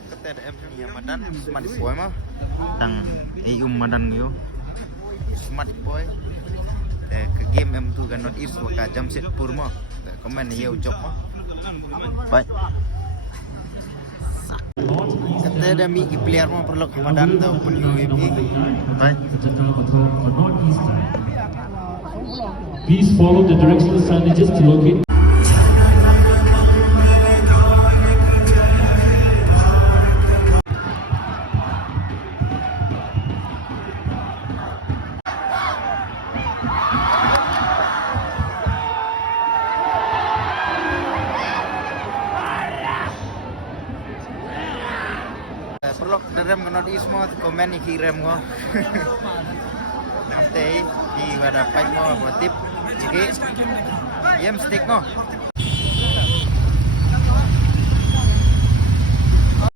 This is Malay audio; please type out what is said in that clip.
perlu kata em ni Ramadan smart boy mah tang Ramadan yo smart boy ke game em tu kan not is ka Jamshedpur mah komen ye ucap mah baik kata ada mi player mah perlu Ramadan tau pun UAP baik Please follow the directional signages to locate perlu derem kan not is mah komen ni kirim ko nanti di wada pai mah motif jadi game stick mah